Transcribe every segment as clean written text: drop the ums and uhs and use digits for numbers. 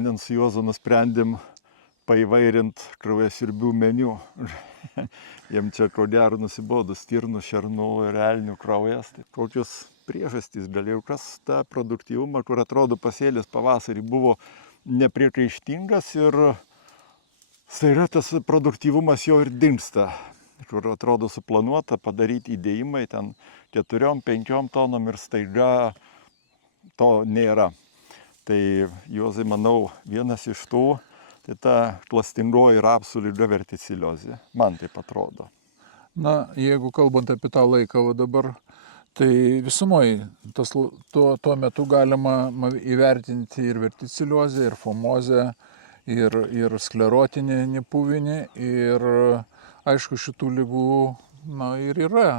šiandien su Juozu nusprendėm paįvairint kraujasiurbių meniu. Jiem čia ko gero nusibodo stirnų, šernų ir elnių kraujas. Tai kokios priežastys galėjo, kas tą produktyvumą, kur atrodo pasėlis pavasarį buvo nepriekaištingas ir staiga tas produktyvumas jau ir dingsta, kur atrodo suplanuota padaryti įdėjimai ten 4-5 tonom ir staiga to nėra. Tai Juozai, manau, vienas iš tų, tai ta klastingoji rapsų liga verticiliozė. Man taip atrodo. Na, jeigu kalbant apie tą laiką dabar, tai visumoje tuo metu galima įvertinti ir verticiliozę, ir fomozę, ir sklerotinį puvinį. Ir aišku, šitų lygų ir yra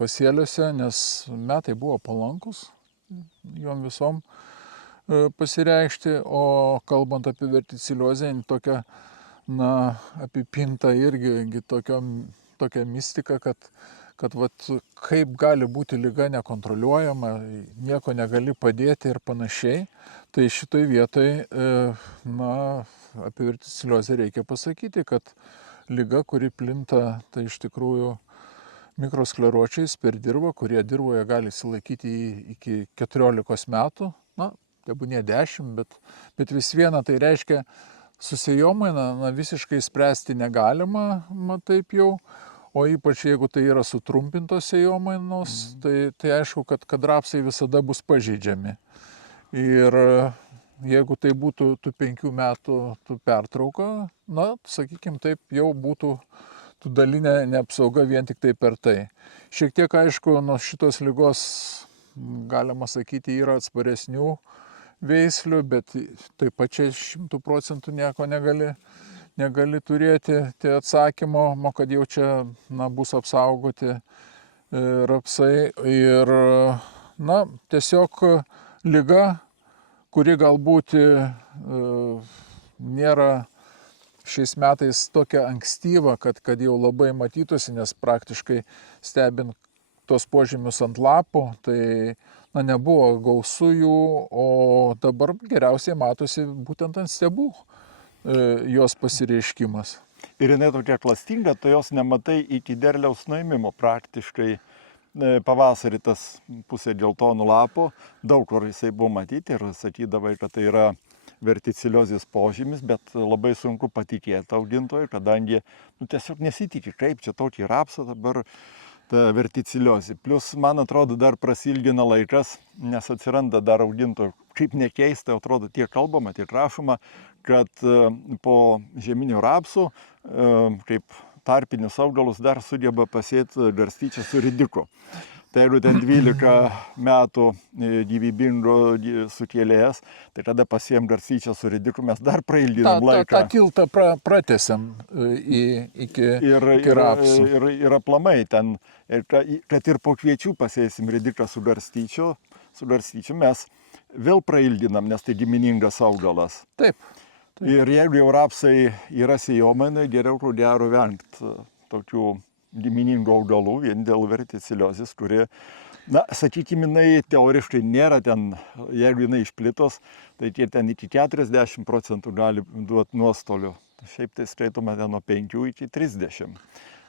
pasėliuose, nes metai buvo palankus jom visom pasireikšti. O kalbant apie verticiliozę, tokia apipinta irgi tokia mistika, kad kaip gali būti liga nekontroliuojama, nieko negali padėti ir panašiai. Tai šitoj vietoj apie verticiliozę reikia pasakyti, kad liga, kuri plinta, tai iš tikrųjų mikroskleročiais per dirvą, kurie dirvoje gali išsilaikyti iki 14 metų, tebūnie 10, bet vis viena tai reiškia susėjomainą visiškai spręsti negalima, taip jau. O ypač jeigu tai yra sutrumpintos sėjomainos, tai aišku, kad rapsai visada bus pažeidžiami. Ir jeigu tai būtų tų 5 metų pertrauka, sakykime taip, jau būtų dalinė neapsauga vien tik tai per tai. Šiek tiek aišku, nuo šitos ligos, galima sakyti, yra atsparesnių veislių, bet taip pat čia 100% nieko negali turėti atsakymo, kad jau čia bus apsaugoti rapsai. Ir tiesiog liga, kuri galbūt nėra šiais metais tokia ankstyva, kad jau labai matytųsi, nes praktiškai stebint tos požymius ant lapų, tai nebuvo gausu jų, o dabar geriausiai matosi būtent ant stiebų jos pasireiškimas. Ir jinai tokia klastinga, tu jos nematai iki derliaus nuėmimo praktiškai. Pavasarį tas pusė geltonų lapų, daug kur jisai buvo matyti ir sakydavai, kad tai yra verticiliozės požymis, bet labai sunku patikėti augintojui, kadangi tiesiog nesitikė, kaip čia tokį rapsą dabar ta verticiliozė. Plus, man atrodo, dar prasilgina laikas, nes atsiranda dar augintojų. Kaip nekeista, atrodo, tiek kalbama, tiek rašoma, kad po žieminių rapsų, kaip tarpinius augalus, dar sugeba pasėti garstyčią su ridiku. Tai jeigu ten 12 metų gyvybingo sukėlėjas, tai kada pasėjom garstyčią su ridiku, mes dar prailginam laiką. Ta tiltą pratęsiam iki rapsų. Ir aplamai ten, kad ir po kviečių pasėsim ridiką su garstyčiu, mes vėl prailginam, nes tai giminingas augalas. Taip. Ir jeigu jau rapsai yra sėjomainai, geriau ko gero vengti tokių giminingų augalų, vien dėl verticiliozės, kuri, sakykime, jinai teoriškai nėra ten, jeigu jinai išplitos, tai ten iki 40% gali duoti nuostolių. Šiaip tai skaitoma ten nuo 5 iki 30.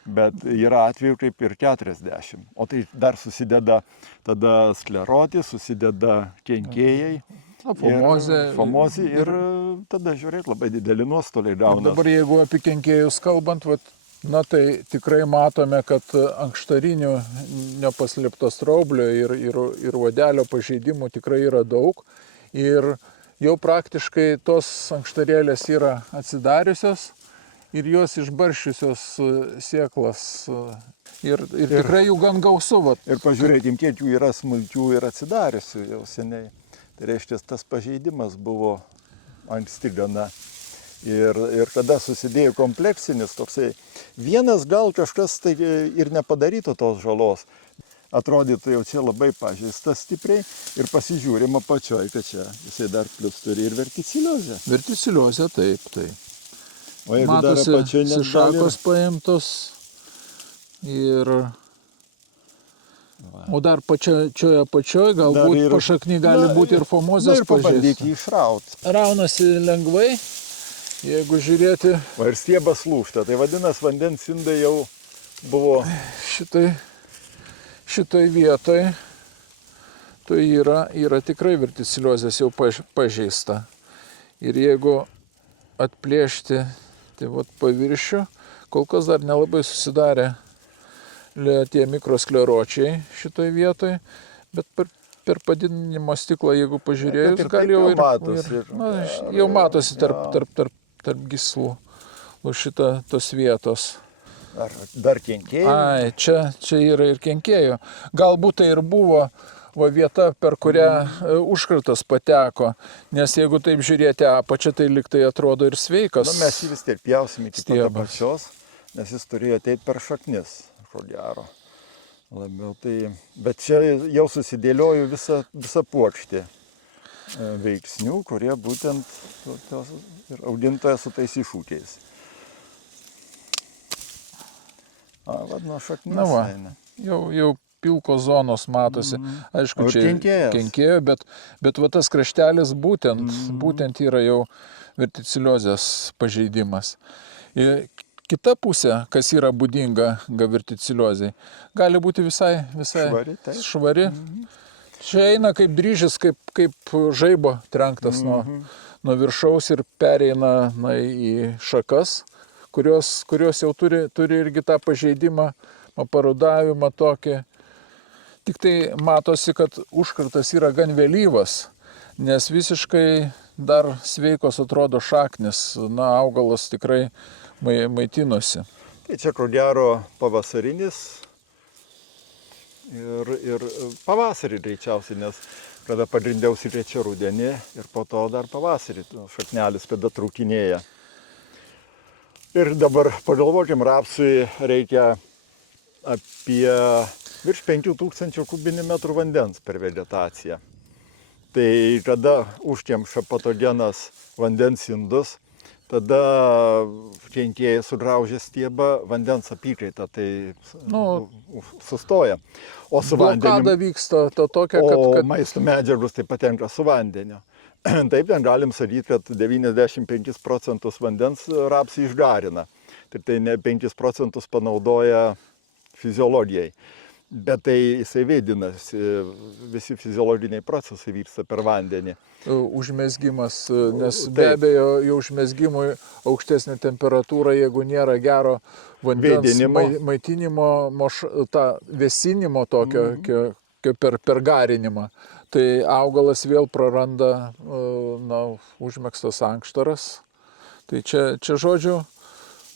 Bet yra atveju kaip ir 40. O tai dar susideda tada sklerotė, susideda kenkėjai. Fomozė ir tada, žiūrėk, labai dideli nuostoliai gauna. Dabar jeigu apie kenkėjus kalbant, tai tikrai matome, kad ankštarinių nepaslėpto straublio ir uodelio pažeidimų tikrai yra daug. Ir jau praktiškai tos ankštarėlės yra atsidariusios ir jos išbarščiusios sėklas. Ir tikrai jų gan gausu. Ir pažiūrėkim, kiek jų yra smulkių ir atsidariusių jau seniai. Tai reiškia, tas pažeidimas buvo anksti gana. Ir kada susidėjo kompleksinis toksai, vienas gal kažkas tai ir nepadarytų tos žalos. Atrodytų jau čia labai pažeistas stipriai ir pasižiūrima pačioj, kad čia jisai dar plus turi ir verticiliozę. Verticiliozė, taip. O jeigu matosi, dar apačioj šakos paimtos ir O dar pačioje apačioje, galbūt ir- pašakny gali na, būti ir Na formozės ir pabandyti pažeisti. išrauti. Raunasi lengvai, jeigu žiūrėti Va ir stiebas lūžta. Tai vadinasi, vandens indai jau buvo šitoj vietoj, tai yra tikrai verticiliozės jau pažeista. Ir jeigu atplėšti tai vat paviršių, kol kas dar nelabai susidarė tie mikroskleročiai šitoj vietoj, bet per padidinimo stiklą, jeigu pažiūrėjus, Bet ir gal taip jau jau matosi. jau matosi tarp gyslų tos vietos. Dar kenkėjai. Ai, čia yra ir kenkėjų. Galbūt tai ir buvo vieta, per kurią užkratas pateko, nes jeigu taip žiūrėti apačią, tai liktai atrodo ir sveikas. Na, mes jį vis tiek pjausim iki pat stiebas. apačios, nes jis turėjo ateiti per šaknis, ko gero. Labiau tai, bet čia jau susidėlioju visą puokštį veiksnių, kurie būtent ir augintoja su tais iššūkiais. Vad nuo šaknis eina. Jau pilkos zonos matosi. Aišku, O ir čia kenkėjo, bet va tas kraštelis būtent yra jau verticiliozės pažeidimas. Ir kita pusė, kas yra būdinga verticiliozei, gali būti visai švari. Čia eina kaip dryžis, kaip žaibo trenktas nuo viršaus ir pereina į šakas, kurios jau turi irgi tą pažeidimą, parodavimą tokį. Tik tai matosi, kad užkratas yra gan vėlyvas, nes visiškai dar sveikos atrodo šaknis, augalas tikrai maitinosi. Tai čia ko gero pavasarinis ir pavasarį greičiausiai, nes kada pagrindžiausi čia rudenį ir po to dar pavasarį šaknelis kada traukinėja. Ir dabar pagalvokim, rapsui reikia apie virš 5000 kubinių metrų vandens per vegetaciją. Tai kada užkemša patogenas vandens indus, tada kenkėjai sugraužia stiebą, vandens apykaita tai sustoja. O su vandeniu... Blokada vyksta tokia, kad maisto medžiagos tai patenka su vandeniu. Taip, ten galim sakyti, kad 95 procentus vandens rapsai išgarina. Tai ne 5 procentus panaudoja fiziologijai. Bet tai jisai veidinasi, visi fiziologiniai procesai vyksta per vandenį. Užmezgimas, nes be abejo, jau užmezgimui aukštesnė temperatūra, jeigu nėra gero vandens maitinimo, vėsinimo tokio per garinimą, tai augalas vėl praranda užmegztas ankštaras. Tai čia žodžiu,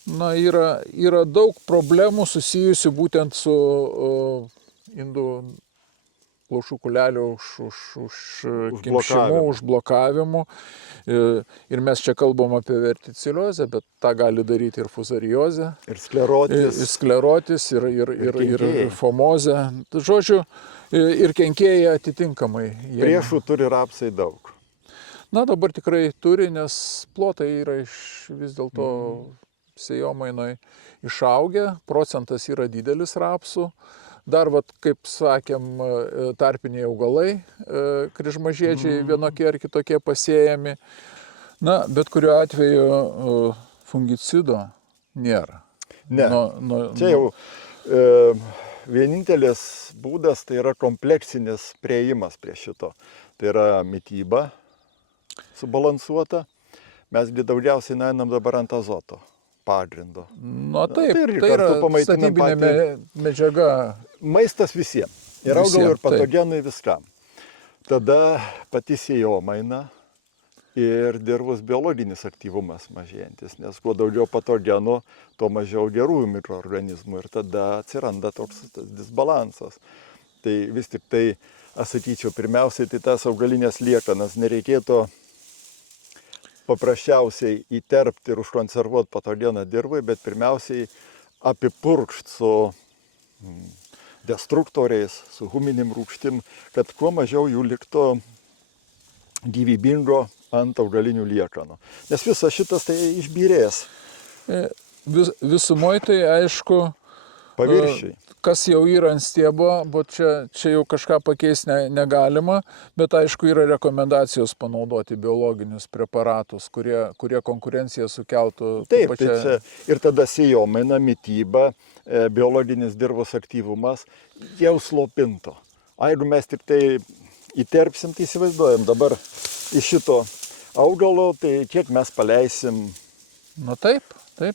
yra daug problemų susijusių būtent su indų plaušų kulelių užkimšimu, užblokavimu. Ir mes čia kalbam apie verticiliozę, bet tą gali daryti ir fuzariozė. Ir sklerotis. Ir fomozė. Žodžiu, ir kenkėjai atitinkamai. Priešų turi rapsai daug. Dabar tikrai turi, nes plotai yra vis dėlto sėjomainoj išaugę, procentas yra didelis rapsų. Dar, kaip sakėm, tarpiniai augalai, kryžmažiedžiai vienokie ar kitokie pasėjami. Bet kuriuo atveju fungicido nėra. Ne, čia jau vienintelis būdas tai yra kompleksinis priėjimas prie šito. Tai yra mityba subalansuota. Mes daugiausiai einam dabar ant azoto pagrindo. Taip, tai yra statybinė medžiaga. Maistas visiems. Ir augalų, ir patogenui, viskam. Tada pati sėjomaina ir dirvos biologinis aktyvumas mažėjantis, nes kuo daugiau patogenų, tuo mažiau gerųjų mikroorganizmų ir tada atsiranda toks disbalansas. Tai vis tik tai, aš sakyčiau, pirmiausiai tai tas augalinės liekanas nereikėtų paprasčiausiai įterpti ir užkonservuoti patogeną dirvai, bet pirmiausiai apipurkšti su destruktoriais, su huminim rūgštim, kad kuo mažiau jų liktų gyvybingo ant augalinių liekanų. Nes visas šitas tai išbyrės. Visumoje tai aišku, Paviršiai. Kas jau yra ant stiebo, bet čia jau kažką pakeisti negalima, bet aišku yra rekomendacijos panaudoti biologinius preparatus, kurie konkurenciją sukeltų. Taip, tai čia ir tada sėjomaina, mityba, biologinis dirvos aktyvumas jau slopinto. O jeigu mes tik tai įterpsim, tai įsivaizduojam dabar iš šito augalo, tai kiek mes paleisim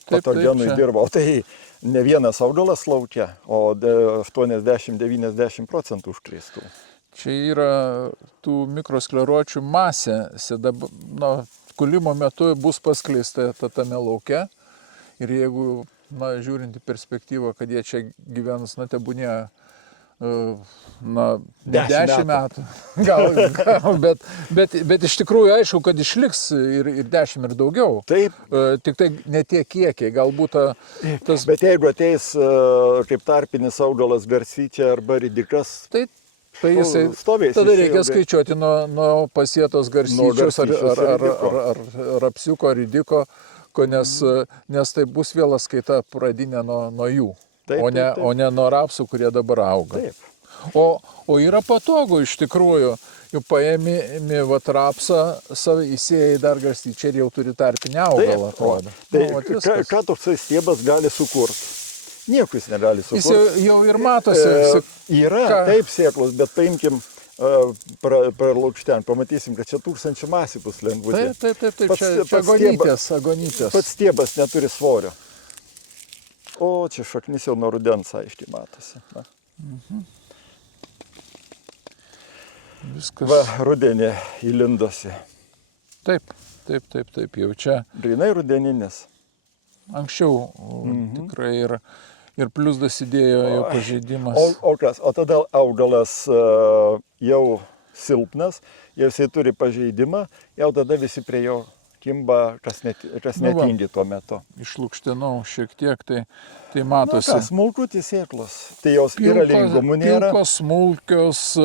patogenų į dirvą. O tai ne vienas augalas laukia, o 80-90% užkrėstų. Čia yra tų mikroskleročių masė, kūlimo metu bus paskleista tame lauke ir jeigu, žiūrint į perspektyvą, kad jie čia gyvens, tebūnie 10 metų, bet iš tikrųjų aišku, kad išliks ir 10 ir daugiau. Taip. Tik tai ne tie kiekiai, galbūt tas... Bet jeigu ateis kaip tarpinis augalas garsyčia arba ridikas, tai jisai stovės. Tada reikia skaičiuoti nuo pasėtos garsyčios ar rapsiuko, ar ridiko, nes tai bus vėl skaita pradinė nuo jų. Taip, o ne nuo rapsų, kurie dabar auga. Taip. O yra patogu iš tikrųjų, jau paėmi rapsą, įsėjai dar garstyčią ir jau turi tarpinę augalą, atrodo. Tai ką toksai stiebas gali sukurti? Nieko jis negali sukurti. Jis jau ir matosi. Yra, taip sėklos, bet paimkim pralukšten, pamatysim, kad čia 1000 masių bus lengvutė. Taip, čia agonytės. Pats stiebas neturi svorio. O čia šaknis jau nuo rudens aiškiai matosi. Viskas. Va, rudenį įlindosi. Taip, jau čia. Grynai rudeninis. Anksčiau tikrai ir plius dasidėjo jo pažeidimas. O kas? O tada augalas jau silpnas, jau jisai turi pažeidimą, jau tada visi prie jo kimba, kas netingi tuo metu. Išlukštinau šiek tiek, tai matosi. Smulkutės sėklos, tai jos yra lengumų nėra. Pilkos, smulkios,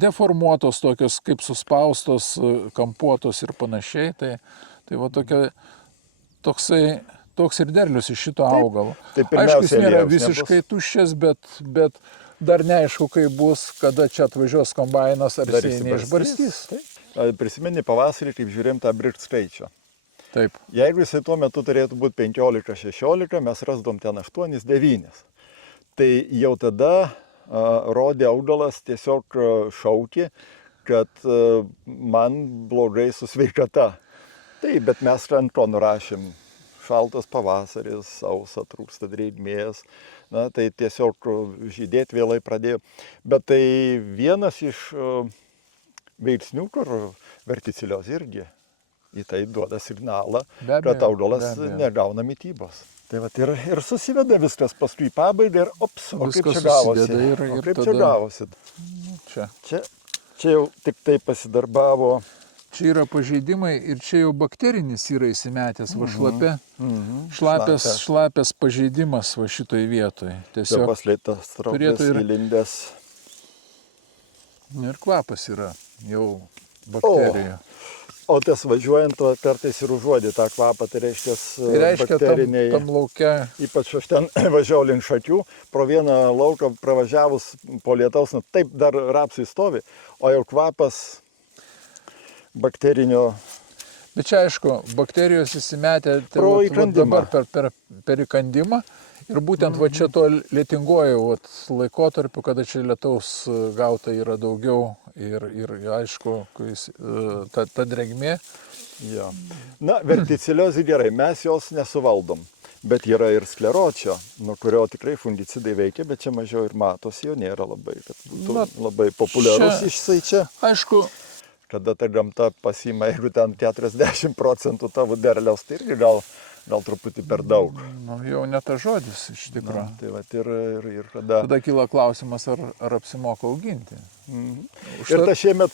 deformuotos tokios, kaip suspaustos, kampuotos ir panašiai. Tai va toks ir derlius iš šito augalo. Aišku, jis nėra visiškai tuščias, bet dar neaišku, kaip bus, kada čia atvažiuos kombainas, ar jis neišbarstys. Prisimeni pavasarį, kaip žiūrėjom tą brikt skaičių. Taip. Jeigu jisai tuo metu turėtų būti 15-16, mes rasdom ten 8-9. Tai jau tada rodė augalas tiesiog šaukė, kad man blogai su sveikata. Taip, bet mes ant to nurašėm. Šaltas pavasaris, sausa, trūksta drėgmės. Tai tiesiog žydėti vėlai pradėjo. Bet tai vienas iš veiksnių, kur verticiliozė irgi į tai duoda signalą, kad augalas negauna mitybos. Tai vat ir susiveda viskas paskui į pabaigą ir ops, o kaip čia gavosi. O kaip čia gavosi. Čia jau tik tai pasidarbavo. Čia yra pažeidimai ir čia jau bakterinis yra įsimetęs, va šlapės pažeidimas va šitoj vietoj. Tiesiog paslėptas traukas įlindęs. Ir kvapas yra jau bakterijų. O tas važiuojant, kartais ir užuodė tą kvapą, tai reiškia bakteriniai. Tam lauke. Ypač aš ten važiavau link Šakių, pro vieną lauką pravažiavus po lietaus, taip dar rapsai stovi, o jau kvapas bakterinio. Bet čia aišku, bakterijos įsimetė dabar per įkandimą. Ir būtent va čia to lietinguoju laikotarpiu, kada čia lietaus gauta yra daugiau ir aišku, ta drėgmė. Ja. Verticiliozė gerai, mes jos nesuvaldom, bet yra ir skleročio, nuo kurio tikrai fungicidai veikia, bet čia mažiau ir matosi, jo nėra labai, kad būtų labai populiarus išsai čia. Aišku. Kada ta gamta pasima, jeigu ten 40% tavo derliaus, tai irgi gal truputį per daug. Jau ne tas žodis iš tikrųjų. Tai vat ir kada... Tada kyla klausimas, ar apsimoka auginti. Ir ta šiemet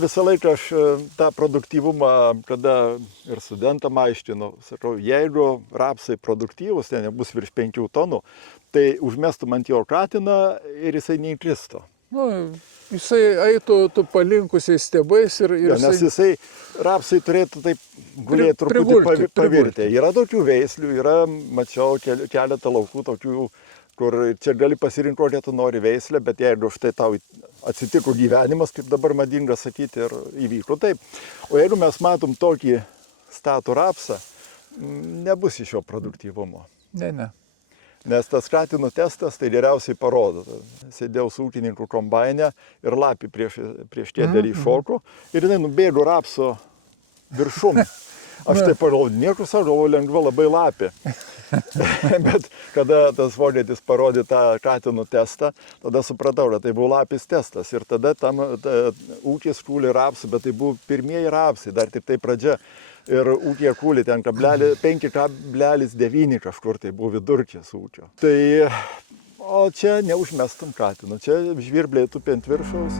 visą laiką aš tą produktyvumą, kada ir studentam aiškinu, sakau, jeigu rapsai produktyvus, ten nebus virš 5 tonų, tai užmestum ant jo katiną ir jisai neįkristų. Jisai eitų palinkusiais stiebais ir nes jisai rapsai turėtų taip gulėti truputį pavirtę. Yra tokių veislių, mačiau keletą laukų tokių, kur čia gali pasirinkti, kokią tu nori veislę, bet jeigu štai tau atsitiko gyvenimas, kaip dabar madinga sakyti, ir įvyko taip. O jeigu mes matom tokį statų rapsą, nebus iš jo produktyvumo. Ne. Nes tas katinų testas tai geriausiai parodo. Sėdėjau su ūkininkų kombaine ir lapį prieš tėdelį šoko ir jinai nubėgo rapso viršum. Aš taip pagalvojau, nieko savo, lengva labai lapė. Bet kada tas vokietis parodė tą katinų testą, tada supratau, kad tai buvo lapės testas. Ir tada tam ūkis kūlė rapsų, bet tai buvo pirmieji rapsai, dar tik tai pradžia. Ir ūkė kūlė ten 5,9 kažkur, tai buvo vidurkis ūkio. Tai, o čia neužmestum katinų, čia žvirbliai tupi ant viršaus.